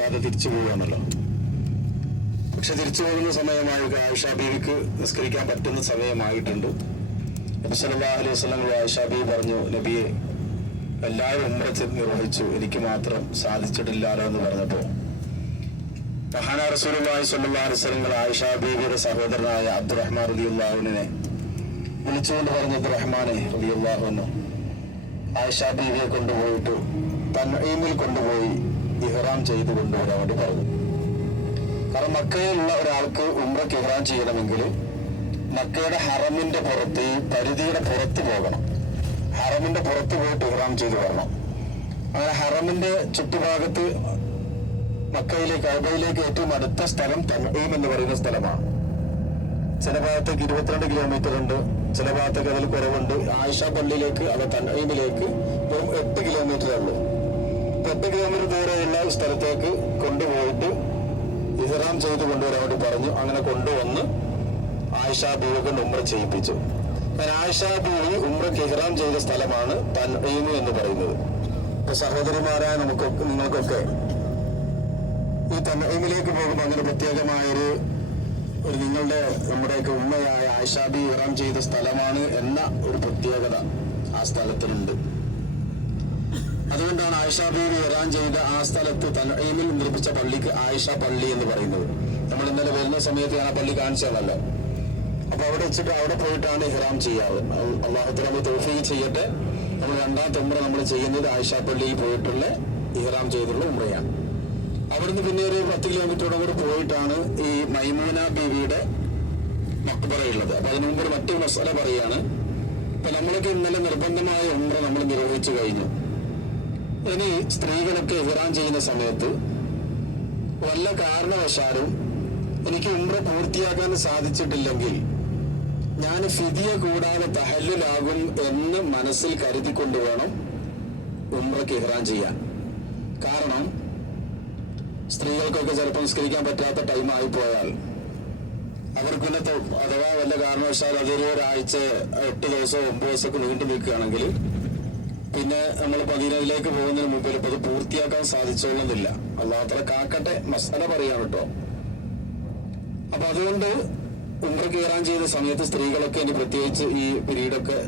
നിസ്കരിക്കാതെ തിരിച്ചു പോവുകയാണല്ലോ പക്ഷെ തിരിച്ചു പോകുന്ന സമയമായി ആയിഷ ബീവിക്ക് നിസ്കരിക്കാൻ പറ്റുന്ന സമയമായിട്ടുണ്ട്. നബി സല്ലല്ലാഹു അലൈഹി വസ്ലങ്ങൾ ആയിഷ ബീവി പറഞ്ഞു നബിയെ എല്ലാവരും ഉമ്രത്ത് നിർവഹിച്ചു. എനിക്ക് മാത്രം സാധിച്ചിട്ടില്ലാലോ എന്ന് പറഞ്ഞപ്പോൾ. മഹാന റസൂലുള്ളാഹി സ്വല്ലല്ലാഹു അലൈഹി വസല്ലം ആയിഷ ബീവിയുടെ സഹോദരനായ അബ്ദുറഹ്മാൻ റളിയല്ലാഹുവിനെ വിളിച്ചുകൊണ്ട് പറഞ്ഞു അബ്ദുറഹ്മാനെ റളിയല്ലാഹു ആയിഷ ബീവിയെ കൊണ്ടുപോയിട്ട് തൻഈമിൽ കൊണ്ടുപോയി. ഇഹ്റാം ചെയ്ത് കൊണ്ടുവരാൻ വേണ്ടി പറഞ്ഞു. കാരണം മക്കയിലുള്ള ഒരാൾക്ക് ഉമ്രക്ക് ഇഹ്റാം ചെയ്യണമെങ്കിൽ മക്കയുടെ ഹറമിന്റെ പുറത്ത് പരിധിയുടെ പുറത്ത് പോകണം. ഹറമിന്റെ പുറത്ത് പോയിട്ട് ഇഹ്റാം ചെയ്ത് വരണം. അങ്ങനെ ഹറമിന്റെ ചുറ്റുഭാഗത്ത് മക്കയിലേക്ക് അബയിലേക്ക് ഏറ്റവും അടുത്ത സ്ഥലം തൻഈം എന്ന് പറയുന്ന സ്ഥലമാണ്. ചില ഭാഗത്തേക്ക് ഇരുപത്തിരണ്ട് കിലോമീറ്റർ ഉണ്ട്. ചില ഭാഗത്തേക്ക് അതിൽ കുറവുണ്ട്. ആയിഷ പള്ളിയിലേക്ക് അത് തൻഈമിലേക്ക് വെറും എട്ട് കിലോമീറ്റർ ഉള്ളൂ. എട്ട് കിലോമീറ്റർ ദൂരെയുള്ള സ്ഥലത്തേക്ക് കൊണ്ടുപോയിട്ട് ഇഹ്റാം ചെയ്ത് കൊണ്ടുവരാൻ വേണ്ടി പറഞ്ഞു. അങ്ങനെ കൊണ്ടുവന്ന് ആയിഷ ബീവി കൊണ്ട് ഉമ്ര ചെയ്യിപ്പിച്ചു. ഞാൻ ആയിഷ ബീവി ഉമ്രക്ക് ഇഹ്റാം ചെയ്ത സ്ഥലമാണ് തൻഈം എന്ന് പറയുന്നത്. ഇപ്പൊ സഹോദരിമാരായ നമുക്കൊക്കെ നിങ്ങൾക്കൊക്കെ ഈ തൻഈമിലേക്ക് പോകുമ്പോൾ അങ്ങനെ പ്രത്യേകമായൊരു ഒരു നിങ്ങളുടെ നമ്മുടെയൊക്കെ ഉമ്മയായ ആയിഷാബി ഇഹ്റാം ചെയ്ത സ്ഥലമാണ് എന്ന ഒരു പ്രത്യേകത ആ സ്ഥലത്തിനുണ്ട്. അതുകൊണ്ടാണ് ആയിഷ ബീവി വരാൻ ചെയ്ത ആ സ്ഥലത്ത് തൻഈമിൽ നിർമ്മിച്ച പള്ളിക്ക് ആയിഷ പള്ളി എന്ന് പറയുന്നത്. നമ്മൾ ഇന്നലെ വരുന്ന സമയത്ത് ഞാൻ ആ പള്ളി കാണിച്ചതല്ലോ. അപ്പൊ അവിടെ വെച്ചിട്ട് അവിടെ പോയിട്ടാണ് ഇഹ്റാം ചെയ്യാറ്. അള്ളാഹുത്തല നമ്മൾ തോഫീക്ക് ചെയ്യട്ടെ. നമ്മൾ രണ്ടാം ഉമ്ര നമ്മൾ ചെയ്യുന്നത് ആയിഷ പള്ളിയിൽ പോയിട്ടുള്ള ഇഹ്റാം ചെയ്തിട്ടുള്ള ഉമ്രയാണ് അവിടുന്ന് പിന്നെ ഒരു പത്ത് കിലോമീറ്ററോടെ കൂടെ പോയിട്ടാണ് ഈ മൈമൂന ബീവിയുടെ മക്ബറയുള്ളത് അപ്പൊ അതിനു മുമ്പ് ഒരു മറ്റൊരു മസാല പറയാണ്. ഇപ്പൊ നമ്മളൊക്കെ ഇന്നലെ നിർബന്ധമായ ഉമ്ര നമ്മൾ നിർവഹിച്ചു കഴിഞ്ഞു. ഇനി സ്ത്രീകളൊക്കെ ഇഹ്റാം ചെയ്യുന്ന സമയത്ത് വല്ല കാരണവശാലും എനിക്ക് ഉംറ പൂർത്തിയാക്കാൻ സാധിച്ചിട്ടില്ലെങ്കിൽ ഞാൻ ഫിതിയ കൂടാതെ തഹല്ലുലാകും എന്ന് മനസ്സിൽ കരുതിക്കൊണ്ട് വേണം ഉമ്രക്ക് ഇഹ്റാം ചെയ്യാൻ. കാരണം സ്ത്രീകൾക്കൊക്കെ ചിലപ്പോൾ നിസ്കരിക്കാൻ പറ്റാത്ത ടൈം ആയിപ്പോയാൽ പോയാൽ അവർക്ക് അഥവാ വല്ല കാരണവശാൽ അതൊരു ഒരാഴ്ച എട്ട് ദിവസമോ ഒമ്പത് ദിവസമൊക്കെ നീണ്ടു നിൽക്കുകയാണെങ്കിൽ പിന്നെ നമ്മൾ പതിനതിലേക്ക് പോകുന്നതിന് മുമ്പ് ചിലപ്പോൾ അത് പൂർത്തിയാക്കാൻ സാധിച്ചോളുന്നില്ല. അല്ലാത്ര കാക്കട്ടെ മസാല പറയാൻ കേട്ടോ. അപ്പൊ അതുകൊണ്ട് ഉമ്ര കയറാൻ ചെയ്ത സമയത്ത് സ്ത്രീകളൊക്കെ ഇനി പ്രത്യേകിച്ച് ഈ പിരീഡൊക്കെ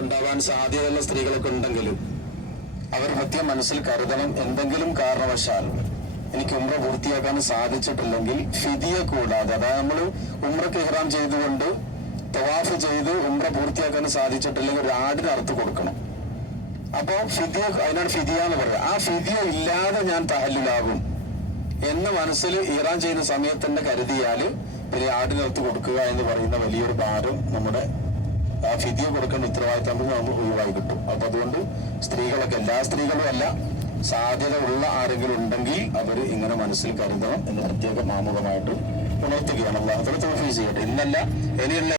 ഉണ്ടാവാൻ സാധ്യതയുള്ള സ്ത്രീകളൊക്കെ ഉണ്ടെങ്കിലും അവർ പ്രത്യേകം മനസ്സിൽ കരുതണം എന്തെങ്കിലും കാരണവശാൽ. എനിക്ക് ഉമ്ര പൂർത്തിയാക്കാൻ സാധിച്ചിട്ടില്ലെങ്കിൽ ഫിതിയെ കൂടാതെ അതായത് നമ്മൾ ഉമ്രക്ക് ഇഹ്റാം ചെയ്തുകൊണ്ട് തവാഫ് ചെയ്ത് ഉമ്ര പൂർത്തിയാക്കാൻ സാധിച്ചിട്ടില്ലെങ്കിൽ ഒരു ആടിന് അറുത്ത് കൊടുക്കണം. അപ്പോ ഫിദിയ അതിനാണ് ഫിദിയ എന്ന് പറയുന്നത് ആ ഫിദിയ ഇല്ലാതെ ഞാൻ തഹല്ലിലാകും എന്ന് മനസ്സിൽ ഇറാൻ ചെയ്യുന്ന സമയത്ത് തന്നെ കരുതിയാൽ പിന്നെ ആടിനടുത്ത് കൊടുക്കുക എന്ന് പറയുന്ന വലിയൊരു ഭാരം നമ്മുടെ ആ ഫിദിയ കൊടുക്കേണ്ട ഉത്തരവാദിത്തം നമുക്ക് ഒഴിവായി കിട്ടും. അപ്പൊ അതുകൊണ്ട് സ്ത്രീകളൊക്കെ എല്ലാ സ്ത്രീകളും അല്ല സാധ്യത ഉള്ള ആരെങ്കിലും ഉണ്ടെങ്കിൽ അവർ ഇങ്ങനെ മനസ്സിൽ കരുതണം എന്ന് പ്രത്യേക മാമുഖമായിട്ട് ഉണർത്തുകയാണ്. തോഫീസ് ചെയ്യട്ടെ. ഇന്നല്ല ഇനിയുള്ള